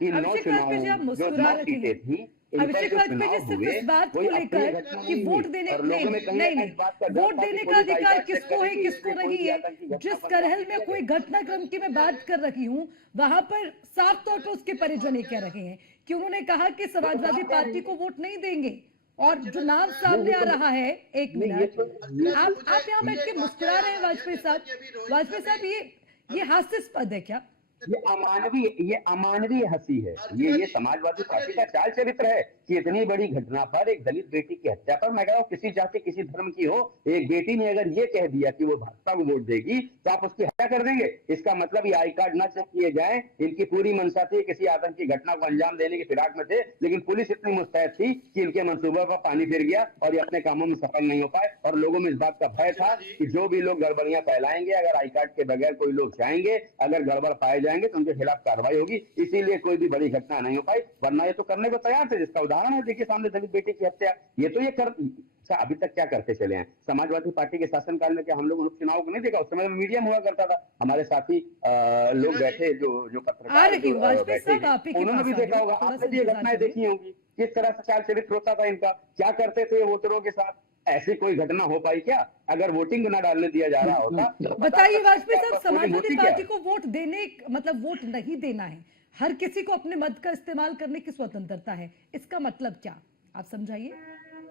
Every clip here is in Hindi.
कि 9 अभिषेक चुनाव वाजपेयी जी आप जो मुस्कुरा 9 रहे सीटें हैं। थी, इन पर अभिषेक जो वाजपेयी जी चुनाव सिर्फ हुए इस बात कोई को अप्रिय लेकर घटना कि नहीं वोट हुई देने और नहीं लोगों में नहीं कहीं नहीं ना इस नहीं बात का डर वोट था कि देने का पुलिस आई अधिकार कार्ड चेक किसको है करेगी, किसको इससे कोई नहीं भी है। आतंकी घटना जिस पर करहल अंजाम में दिया कोई जाए। घटनाक्रम की मैं बात कर रही हूँ, वहां पर साफ तौर पर उसके परिजन ये कह रहे हैं कि उन्होंने कहा कि समाजवादी पार्टी को वोट नहीं देंगे। और जो नाम सामने आ रहा है, एक मिनट, आप यहाँ बैठ के मुस्कुरा रहे हैं वाजपेयी साहब। वाजपेयी साहब, ये हास्यास्पद है क्या? ये अमानवीय हंसी है। ये समाजवादी पार्टी का चाल चरित्र है कि इतनी बड़ी घटना पर, एक दलित बेटी की हत्या पर, मैं कह रहा हूं किसी जाति किसी धर्म की हो, एक बेटी ने अगर ये कह दिया कि वो भाजपा को वोट देगी तो आप उसकी हत्या कर देंगे। इसका मतलब ये आई कार्ड ना चेक किए जाए। इनकी पूरी मंशा थी किसी आतंकी घटना को अंजाम देने की फिराक में थे, लेकिन पुलिस इतनी मुस्तैद थी कि इनके मंसूबे पर पानी फिर गया और ये अपने कामों में सफल नहीं हो पाए। और लोगों में इस बात का भय था कि जो भी लोग गड़बड़ियां फैलाएंगे, अगर आई कार्ड के बगैर कोई लोग जाएंगे, अगर गड़बड़ पाए जाएंगे तो उनके खिलाफ कार्रवाई होगी, इसीलिए कोई भी बड़ी घटना नहीं हो पाई। वरना ये तो करने को तैयार थे। जिसका उदाहरण है, देखिए सामने दलित बेटी की हत्या। ये तो ये कर अच्छा, अभी तक क्या करते चले हैं? समाजवादी पार्टी के शासनकाल में क्या हम लोग उपचुनाव को नहीं देखा? उस समय मीडियम हुआ करता था, हमारे साथी लोग बैठे, जो पत्रकार जो वाजपेयी बैठे साहब हैं, आप ही के उन्होंने पास भी आ देखा रही होगा, हूँ, थोड़ा आपने सा भी ये इंतजार घटनाएं देखी कीजिए। होंगी, किस तरह से चाल चरित्र होता था इनका, क्या करते थे वोटरों के साथ। ऐसी कोई घटना हो पाई क्या? अगर वोटिंग ना डालने दिया जा रहा होता? बताइए वाजपेयी साहब, पोलिंग समाजवादी होती क्या? पार्टी को वोट देने, मतलब वोट नहीं देना है, हर किसी को अपने मत का इस्तेमाल करने की स्वतंत्रता है, इसका मतलब क्या? आप समझाइए।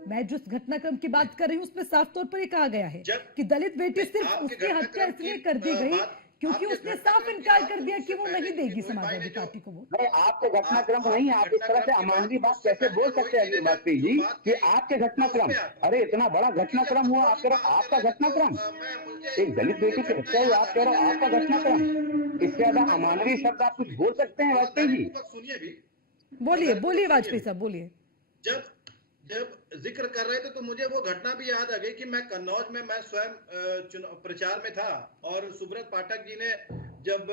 मैं जिस घटनाक्रम की बात कर रही हूं उसमें साफ तौर पर यह कहा गया है कि दलित बेटी सिर्फ उसकी हत्या इसलिए कर दी गई क्योंकि उसने साफ इनकार कर दिया कि वो नहीं देगी समाजवादी पार्टी को वोट। नहीं, आपके घटनाक्रम नहीं, आप इस तरह से अमानवीय बात कैसे बोल सकते हैं वाजपेयी जी कि आपके घटनाक्रम? अरे इतना बड़ा घटनाक्रम हुआ, आप कह रहे हो आपका घटनाक्रम, एक दलित बेटी की हत्या हुई, आप कह रहे हो आपका घटनाक्रम। इससे ज्यादा अमानवीय शब्द आप कुछ बोल सकते हैं वाजपेयी जी? सुनिए भी, बोलिए बोलिए वाजपेयी साहब, बोलिए। जब जब जिक्र कर रहे थे तो मुझे वो घटना भी याद आ गई कि मैं कन्नौज में, मैं स्वयं प्रचार में था और सुब्रत पाठक जी ने जब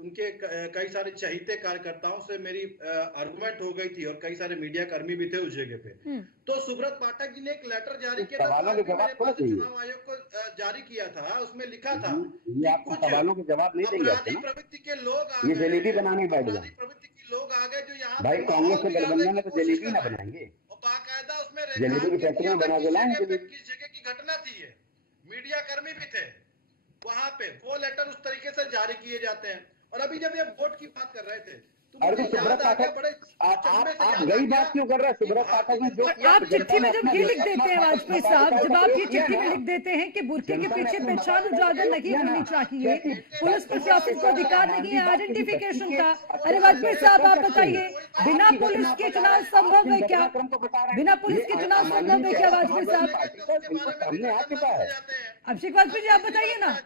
उनके कई सारे चहीते कार्यकर्ताओं से मेरी आर्गुमेंट हो गई थी और कई सारे मीडिया कर्मी भी थे उस जगह पे, तो सुब्रत पाठक जी ने एक लेटर जारी किया था, सवालों के जवाब थोड़ा चाहिए, चुनाव आयोग को जारी किया था। उसमें लिखा था ये आपको सवालों के जवाब नहीं देंगे अपराधी प्रवृत्ति के लोग आ ये गए, जलेबी बनाने बैठ गए अपराधी प्रवृत्ति के लोग आ गए जो यहाँ भाई। कांग्रेस से गठबंधन में तो जलेबी ना बनाएंगे, बाकायदा उसमें जलेबी की फैक्ट्री में बना के लाएंगे। किस जगह की घटना थी ये, मीडिया कर्मी भी थे वहां पे, वो लेटर उस तरीके से जारी किए जाते हैं। और अभी जब ये वोट की बात कर रहे थे तो अरे सुब्रत पाठक, आप गई बात क्यों कर रहे हैं? सुब्रत पाठक ने जो आप चिट्ठी में जब ये लिख देते हैं वाजपेयी साहब, जब आप ये चिट्ठी में लिख देते हैं कि बुर्के के पीछे पहचान उजागर नहीं होनी चाहिए, पुलिस प्रशासन को अधिकार नहीं है आइडेंटिफिकेशन का। अरे वाजपेयी साहब आप बताइए, बिना पुलिस के चुनाव संभव है क्या? बिना पुलिस के चुनाव संभव है क्या वाजपेयी साहब? सामने आ चुका है। अभिषेक वाजपेयी जी आप बताइए ना,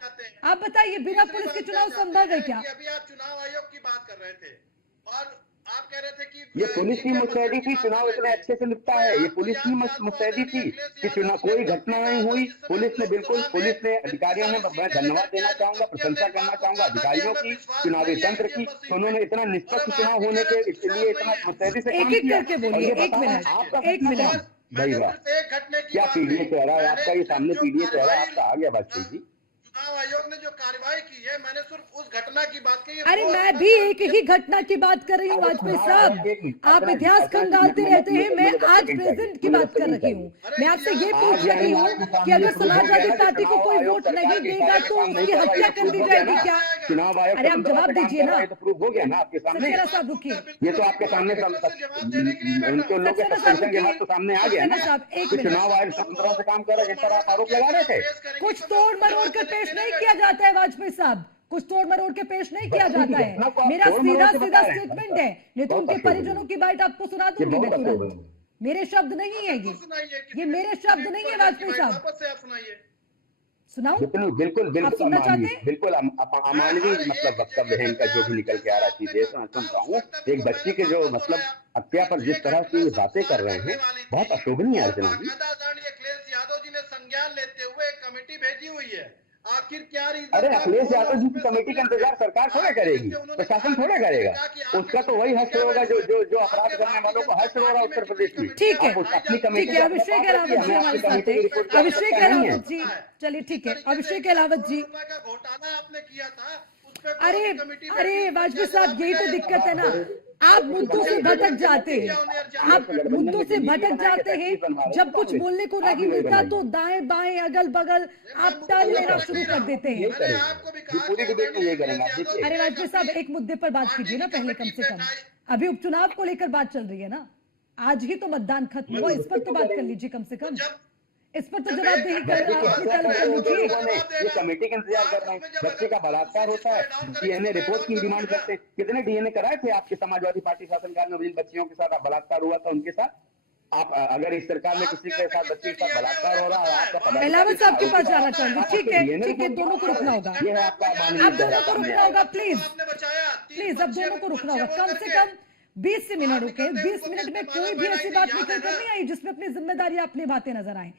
आप बताइए, बिना पुलिस के चुनाव संभव है क्या? अभी आप चुनाव आयोग की बात कर रहे थे और आप कह रहे थे कि ये पुलिस की मुस्तैदी थी, चुनाव इतने अच्छे से निपटा है। ये पुलिस की मुस्तैदी थी कि चुनाव कोई घटना नहीं हुई। पुलिस ने बिल्कुल, पुलिस ने अधिकारियों ने, मैं धन्यवाद देना चाहूंगा, प्रशंसा करना चाहूंगा अधिकारियों की, चुनावी तंत्र की, उन्होंने इतना निष्पक्ष चुनाव होने के इसलिए इतना मुस्तैदी से काम किया। करके बोलिए, एक मिनट, एक मिनट भाई वाह, क्या पीडीए कह रहा है आपका? ये सामने पीडीए कह रहा है आपका, आ गया वाजपेयी जी। चुनाव आयोग ने जो कार्रवाई की है, मैंने सिर्फ उस घटना की बात की है। अरे मैं भी एक ही घटना की बात कर रही हूँ वाजपेयी साहब, आप इतिहास खंगालते रहते हैं, मैं आज प्रेजेंट की बात कर रही हूँ। मैं आपसे ये पूछ रही हूँ कि अगर समाजवादी पार्टी को कोई वोट नहीं देगा तो उसकी हत्या कर दी जाएगी क्या? चुनाव आयोग, अरे आप जवाब दीजिए ना। तो प्रूफ हो गया ना आपके सामने, साहब रुकिए, ये तो आपके सामने उनके लोगों के सस्पेंशन के बाद तो सामने आ गया ना कि चुनाव आयोग स्वतंत्रता से काम कर रहा है, जिस तरह आप आरोप लगा रहे थे। कुछ तोड़ मरोड़ कर पेश नहीं किया जाता है वाजपेयी साहब, कुछ तोड़ मरोड़ के पेश नहीं किया जाता है। मेरा सीधा सीधा स्टेटमेंट है, नहीं तो उनके परिजनों की बाइट आपको सुना दूंगी मैं तुरंत। मेरे शब्द नहीं है ये मेरे शब्द नहीं है वाजपेयी साहब। सुनाऊं? बिल्कुल बिल्कुल अमानवीय मतलब वक्तव्य है इनका, जो भी निकल के आ रहा है चीजें तो मैं सुन रहा हूँ। एक बच्ची के जो मतलब हत्या पर जिस तरह की बातें कर रहे हैं, बहुत अशोभनीय है अर्चना जी। अखिलेश यादव जी ने संज्ञान लेते हुए एक कमेटी भेजी हुई है, आखिर क्या रीजन? अरे अखिलेश यादव जी की कमेटी का इंतजार सरकार थोड़ा करेगी, प्रशासन थोड़ा करेगा। उसका तो वही हश्र होगा जो जो जो अपराध करने वालों को हश्र हो रहा है उत्तर प्रदेश में। ठीक है, अपनी कमेटी, अभिषेक अहलावत जी हमारे साथ है। अभिषेक अहलावत जी, चलिए ठीक है, अभिषेक अहलावत जी। घोटाला आपने किया था, अरे वाजपेयी साहब, यही तो दिक्कत है ना, आप मुद्दों से भटक जाते हैं, आप मुद्दों से भटक जाते हैं। जब कुछ बोलने को नहीं मिलता तो दाएं बाएं अगल बगल आप टर्न लेना शुरू कर देते हैं। मैंने आपको भी कहा पूरी डिबेट में ये करेंगे आप देखिए। अरे वाजपेयी साहब, एक मुद्दे पर बात कीजिए ना पहले, कम से कम अभी उपचुनाव को लेकर बात चल रही है ना, आज ही तो मतदान खत्म हुआ, इस पर तो बात कर लीजिए कम से कम, इस पर तो जवाबदेही कर लीजिए। ये कमेटी का इंतजार कर रहे हैं, बच्चे का बलात्कार होता है, डीएनए रिपोर्ट की डिमांड करते हैं। कितने डीएनए कराए थे आपके समाजवादी पार्टी शासनकाल में जिन बच्चियों के साथ बलात्कार हुआ था उनके साथ? आप अगर इस सरकार में किसी के साथ बच्चे के साथ बलात्कार हो रहा है, आपका पहलावत साहब के पास जाना चाहूंगी। ठीक है, दोनों को रुकना होगा, ये है आपका आप दोनों को रुकना होगा, प्लीज अब दोनों को रुकना होगा। कम से कम 20 मिनट रुके, 20 मिनट में कोई भी ऐसी बात निकल कर नहीं आई जिसमें अपनी जिम्मेदारी आप निभाते नजर आए।